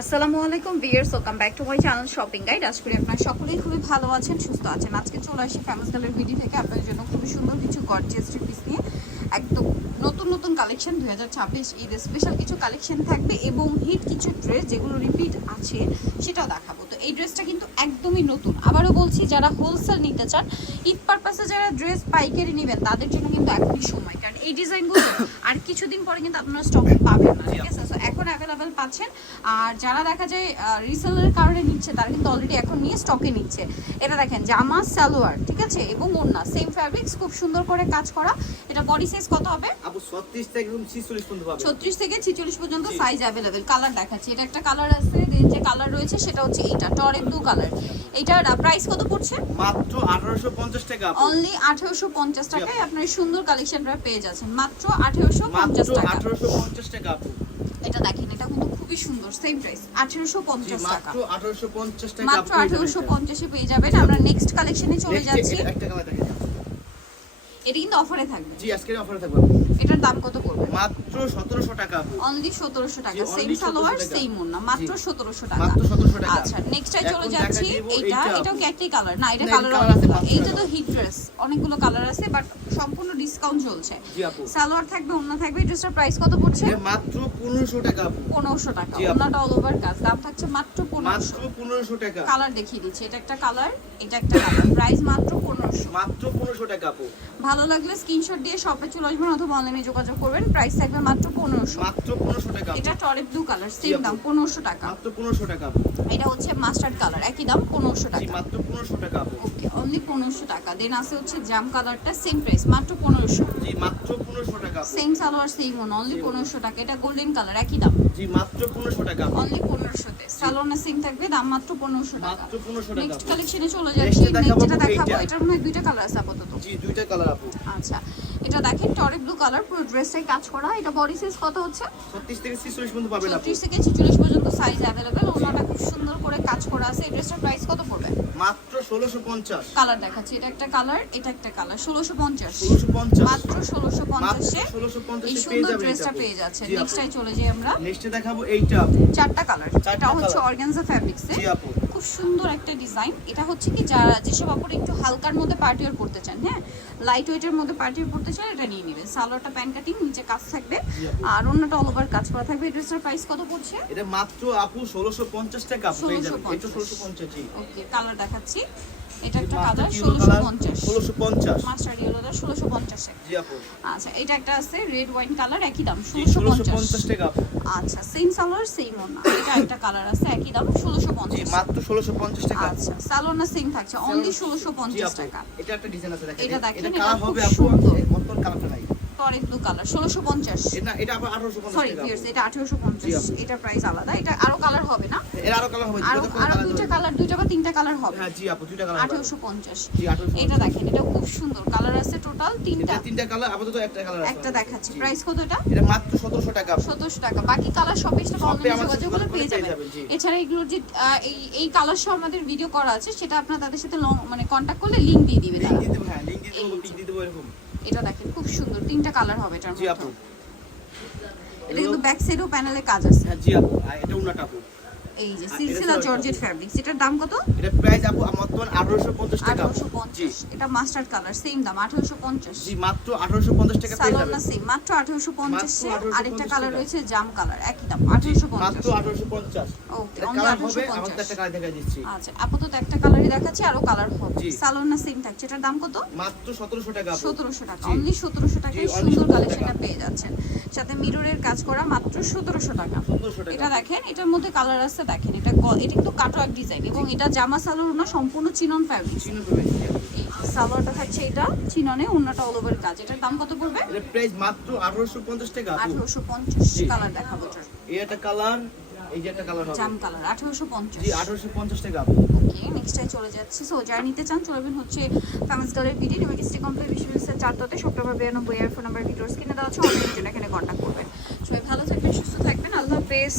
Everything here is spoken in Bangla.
আসসালামু আলাইকুম viewers welcome back to my channel shopping guide. আজ করি আপনারা সকলেই খুবই ভালো আছেন, সুস্থ আছেন। আজকে চলে আসি ফেমাস গালের ভিডি থেকে। আপনাদের জন্য খুবই সুন্দর কিছু গর্জিয়াস পিস নিয়ে। একদম নতুন নতুন কালেকশন দুই হাজার ছাব্বিশ ঈদ স্পেশাল কিছু কালেকশন থাকবে এবং হিট কিছু ড্রেস যেগুলো রিপিট আছে, সেটাও দেখাবো। তো এই ড্রেসটা কিন্তু একদমই নতুন। আবারও বলছি যারা হোলসেল নিতে চান ঈদ পারপাসে যারা ড্রেস পাইকারি নেবেন তাদের জন্য কিন্তু এখনই সময়। কারণ এই ডিজাইনগুলো আর কিছুদিন পরে কিন্তু আপনারা স্টকে পাবেন না ঠিক আছে? So এখন অ্যাভেলেবেল পাচ্ছেন। আর যারা দেখা যায় রিসেলের কারণে নিচ্ছে তারা কিন্তু অলরেডি এখন নিয়ে স্টকে নিচ্ছে। এটা দেখেন জামা সালোয়ার ঠিক আছে? এবং ওড়না সেম ফ্যাব্রিক্স খুব সুন্দর করে কাজ করা। এটা বডি সাইজ কত হবে? আপু 36 থেকে একদম 46 পর্যন্ত পাবে ছত্রিশ থেকে ছিচল্লিশ পর্যন্ত সাইজ অ্যাভেলেবেল কালার দেখাচ্ছি। এটা একটা কালার আছে দেন যে কালার রয়েছে সেটা হচ্ছে এইটা। টরে ব্লু কালার এইটার প্রাইস কত পড়ছে? মাত্র 1850 টাকা। অনলি আঠেরোশো পঞ্চাশ টাকায় আপনার সুন্দর কালেকশনটা পেয়ে যাচ্ছেন। মাত্র আঠেরোশো পঞ্চাশ মাত্র 1850 টাকা আপু। এটা দেখেন এটা কিন্তু খুবই সুন্দর সেম প্রাইস আঠেরোশো জি পঞ্চাশ টাকা। মাত্র 1850 টাকা মাত্র আপু আঠেরোশো পঞ্চাশে পেয়ে যাবেন। আমরা নেক্সট কালেকশনে চলে যাচ্ছি। একটা কালার দেখেন এটা কিন্তু অফারে থাকবে। জি আজকে অফারে থাকবে। এটার দাম কত পড়বে? মাত্র 1700 টাকা আপু অনলি সতেরোশো টাকা। সেম সালোয়ার সেম মাত্র জি। সতেরোশো টাকা। মাত্র 1700 টাকা। আচ্ছা নেক্সটে চলে যাচ্ছি। এইটা। এটাও ক্যাটলি কালার না এটা কালার আছে এইটা তো হিট ড্রেস অনেকগুলো কালার আছে বাট সম্পূর্ণ ডিসকাউন্ট চলছে। সালোয়ার থাকবে ওড়না থাকবে ড্রেসটার প্রাইস কত পড়ছে? মাত্র 1500 টাকা আপু। পনেরোশো টাকা। জি, আপু। ওড়নাটা অল ওভার কাজ। দাম থাকছে মাত্র পনেরোশো। মাত্র 1500 টাকা। কালার দেখিয়ে দিচ্ছি। এটা একটা কালার এটা একটা কালার প্রাইস মাত্র পনেরোশো। মাত্র 1500 টাকা আপু। ভালো লাগলে স্ক্রিনশট দিয়ে শপে চলে আসবেন অথবা অনলাইনে যোগাযোগ করবেন। প্রাইস থাকবে মাত্র পনেরোশো মাত্র 1500 টাকা। এটা টরে ব্লু কালার সেম দাম পনেরোশো টাকা মাত্র 1500 টাকা এটা হচ্ছে মাস্টার্ড কালার একই দাম পনেরোশো জি টাকা মাত্র 1500 টাকা ওকে অনলি পনেরোশো টাকা দেন আছে হচ্ছে জাম কালারটা সেম প্রাইস মাত্র পনেরোশো জি মাত্র 1500 টাকা। Same salwar same one only জি, পনেরোশো টাকা এটা গোল্ডেন কালার একই দাম জি মাত্র 1500 টাকা। অনলি পনেরোশোতে সালোয়ার না সেম থাকবে দাম মাত্র পনেরোশো টাকা মাত্র 1500 টাকা নেক্সট কালেকশনে চলে যাচ্ছি যেটা দেখাবো এটার মধ্যে দুইটা কালার আছে আপাতত জি দুইটা কালার আপু আচ্ছা এটা দেখেন টরে ব্লু কালার পুরো ড্রেসটাই কাজ করা। এটা বডি সাইজ কত হচ্ছে? 36 থেকে 46 পর্যন্ত পাবেন আপু ছত্রিশ থেকে ছেচল্লিশ পর্যন্ত সাইজ অ্যাভেলেবেল ওনাটা খুব সুন্দর করে কাজ করা আছে। এই ড্রেসটার প্রাইস কত পড়বে? মাত্র 1650 কালার দেখাচ্ছি। এটা একটা কালার এটা একটা কালার ষোলোশো পঞ্চাশ। 1650 মাত্র ষোলোশো মাত্র পঞ্চাশে 1650 এই এ সুন্দর ড্রেসটা পেয়ে যাচ্ছে আপু। চলে যাই আমরা। নেক্সটে দেখাবো এইটা চারটা কালার এটা হচ্ছে। অর্গানজা ফ্যাব্রিক্সে জি আপু। খুব সুন্দর একটা ডিজাইন এটা হচ্ছে কি যারা যেসব আপুর একটু হালকার মধ্যে পার্টি ওয়ার পড়তে চান হ্যাঁ? লাইট ওয়েটের মধ্যে পার্টি পড়তে চান এটা নিয়ে নেবেন। সালোয়ারটা প্যান কাটিং নিচে কাজ থাকবে। আর অন্যটা অল ওভার কাজ করা থাকবে। এই ড্রেসটার প্রাইস কত পড়ছে? এটা মাত্র আপু 1650 টাকা পেয়ে যাবেন। এটা 1650 1650 জি। ওকে কালার দেখাচ্ছি। এটা একটা কালার yellow ষোলোশো colour, পঞ্চাশ। 1650 মাস্টার ইয়েলোটা ষোলোশো পঞ্চাশে জি আপু। আচ্ছা এটা একটা আছে রেড ওয়াইন কালার একই দাম জি ষোলোশো পঞ্চাশ। 1650 টাকা আপু। আচ্ছা সেম সালোয়ার সেম ওনা এটা একটা কালার আছে একই দাম ষোলোশো জি পঞ্চাশ মাত্র 1650 টাকা। আচ্ছা সালোয়ার না সেম থাকছে অনলি ষোলোশো জি পঞ্চাশ আপু। টাকা। এটা একটা ডিজাইন আছে দেখেন। এটা দেখেন, এটা এটা কালার হবে আপু। সুন্দর। কালারটা নাই। টরে ব্লু কালার ষোলোশো পঞ্চাশ। এটা এটা আবার 1850 সরি ভিউয়ার্স এটা আঠেরোশো জি পঞ্চাশ আপু। এটা প্রাইস আলাদা। এটা আরও কালার হবে না? এর আরও কালার হবে আরও আরও দুইটা কালার দুইটা বা তিনটা কালার হবে। হ্যাঁ জি আপু দুইটা কালার হবে। আঠেরোশো পঞ্চাশ। জি 1850 এটা দেখেন এটা খুব সুন্দর। কালার আছে টোটাল তিনটা। এটা তিনটা কালার আপাতত একটা কালার আছে। একটা দেখাচ্ছি। প্রাইস কত এটা? এটা মাত্র 1700 টাকা। আপু। সতেরোশো টাকা। বাকি কালার সব এসে অনলাইনে যোগাযোগ সাথে পেয়ে পেয়ে যাবেন যাবেন, এছাড়া যে এই এই কালার সহ আমাদের ভিডিও করা আছে সেটা আপনারা তাদের সাথে মানে করলে লিংক দিয়ে দিবে লিংক দিয়ে দেবো হ্যাঁ লিংক দিয়ে দেবো এই দিয়ে দেবো এরকম। এটা দেখেন খুব সুন্দর। তিনটা কালার হবে এটার জি আপু। এটা কিন্তু ব্যাক সাইডও প্যানেলে কাজ আছে। হ্যাঁ জি আপু। এটা উনাটা আপু। এই যে সিলসিলা জর্জেট ফ্যাব্রিক্স এটার দাম কত? এটা প্রাইস আপু বর্তমান 1850 টাকা। আপু। আঠারোশো জি। পঞ্চাশ এটা মাস্টার্ড কালার সেম দাম আঠারোশো পঞ্চাশ। জি মাত্র 1850 টাকা পেয়ে যাবেন। সেম মাত্র আঠারোশো পঞ্চাশে 1850 আরেকটা কালার রয়েছে জাম কালার একই দাম আঠারোশো মাত্র 1850 ওকে কালার হবে একটা কালার দেখা দিচ্ছি। আচ্ছা আপাতত একটা কালারই দেখাচ্ছি আরও কালার হবে। জি। সালোয়ার না সেম থাকছে। এটার দাম কত? মাত্র 1700 টাকা আপু। সতেরোশো টাকা। জি। অনলি সতেরোশো টাকায় সুন্দর 1700 কালেকশনটা পেয়ে যাচ্ছেন। সাথে মিররের কাজ করা মাত্র সতেরোশো টাকা। 1700 এটা দেখেন এটার মধ্যে কালার আছে দেখেন এটা এটা কিন্তু কাটওয়ার্ক ডিজাইন এবং এটা জামা সালোয়ার না সম্পূর্ণ চিনন ফ্যাব্রিক। সালোয়ারটা থাকছে এটা চিননে অন্যটা অল ওভার কাজ। এটার দাম কত পড়বে? এটা প্রাইস মাত্র 1850 টাকা আপু। আঠারোশো পঞ্চাশ জি। কালার দেখাবো এই একটা কালার এই যে একটা কালার হবে। জাম কালার আঠারোশো পঞ্চাশ। জি 1850 টাকা ওকে নেক্সটে চলে যাচ্ছি। সো যারা নিতে চান চলবেন হচ্ছে ফেমাস গার্লের বিডি নিউ স্টে কমপ্লিট বিশ্ববিদ্যালয়ের চারটাতে। সপ্তাহ বিরানব্বই এর ফোন নাম্বার ভিডিওস কিনে দেওয়া আছে অনলাইনে এখানে কন্ট্যাক্ট করবেন। সবাই ভালো থাকবেন সুস্থ থাকবেন। আল্লাহ হাফেজ।